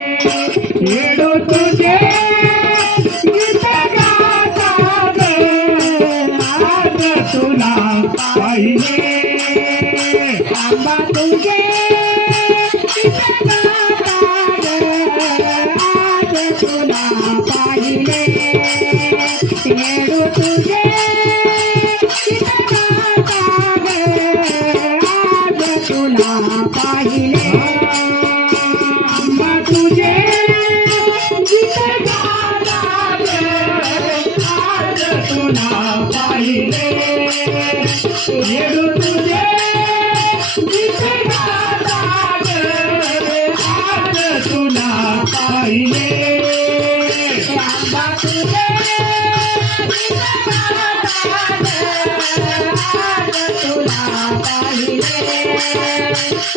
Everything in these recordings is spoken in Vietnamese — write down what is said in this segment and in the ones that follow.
ఏడు తుజే तुला पाहिले आंबा तुझे आज तुला पाहिले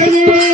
yeah.